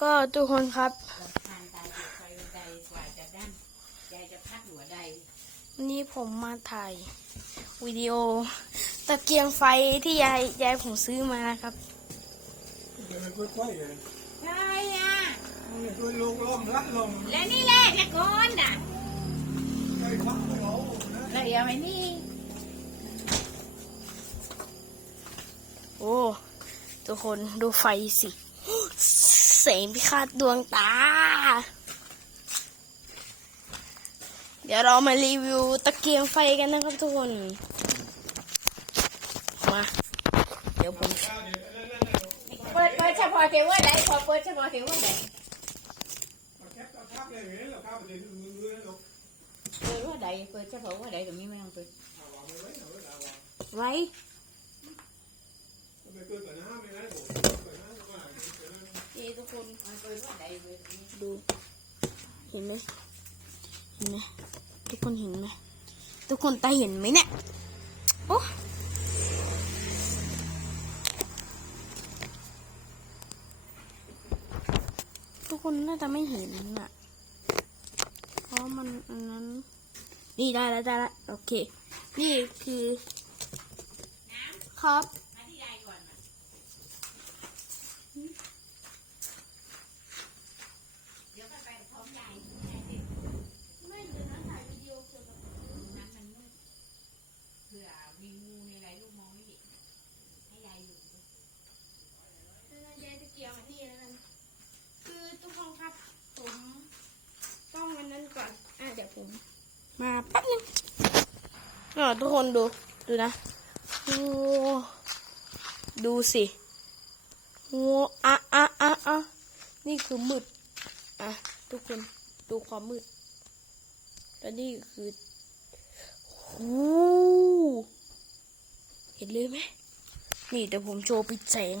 ก็ทุกคนครับลำคาญตายจุดไฟบันไดกว่าจะด้านยายจะพัดหัวใดวันนี้ผมมาถ่ายวิดีโอ ตะเกียงไฟที่ยายยายผมซื้อมานะครับเดี๋ยวไปค่อยๆเลยใช่อะนี่ด้วยลูกล้มลัดลงและนี่แหละตะโกนอะไอ้พักไม่เอานะแล้วเดี๋ยวไอ้นี่ โอ้ ทุกคนดูไฟสิ แสงพิฆาตดวงตา เดี๋ยวเรามารีวิวตะเกียงไฟกันนะครับทุกคน มา เดี๋ยวผมเปิดเปิดเฉพาะเทวดาพอเปิดเฉพาะเทวดามาแคปกระทับเลยเห็นแล้วครับเดี๋ยวมือๆแล้วเปิดว่าใดเปิดเฉพาะว่าใดตรงนี้ไม่ต้องเปิดเอาวางไว้ คนดู เห็นไหมเห็นไหมทุกคนเห็นไหมทุกคนตาเห็นไหมเนี่ยโอ้ทุกคนน่าจะไม่เห็นอะเพราะมันอันนั้น นี่ได้แล้วได้แล้วโอเค นี่คือครับ มาที่ยายก่อนนะเดี๋ยวกันไปพร้อมยายยายเด็ก ไม่เดี๋ยวนะถ่ายวิดีโอเกี่ยวกับ น้ำมันมืดเผื่อมีงูในไรลูกมองไม่เห็นให้ยายอยู่ด้วย ยายตะเกียงอันนี้แล้วกัน คือทุกคนครับ ผมต้องมันนั้นก่อน อะเดี๋ยวผม มาแป๊บนึงอ่าทุกคนดู ดูนะโอ้ดูสิโอ้อะอะอะอะนี่คือมืด อะ ทุกคนดูความมืดแล้วนี่คือโอ้เห็นเลยไหม นี่เดี๋ยวผมโชว์ปิดแสง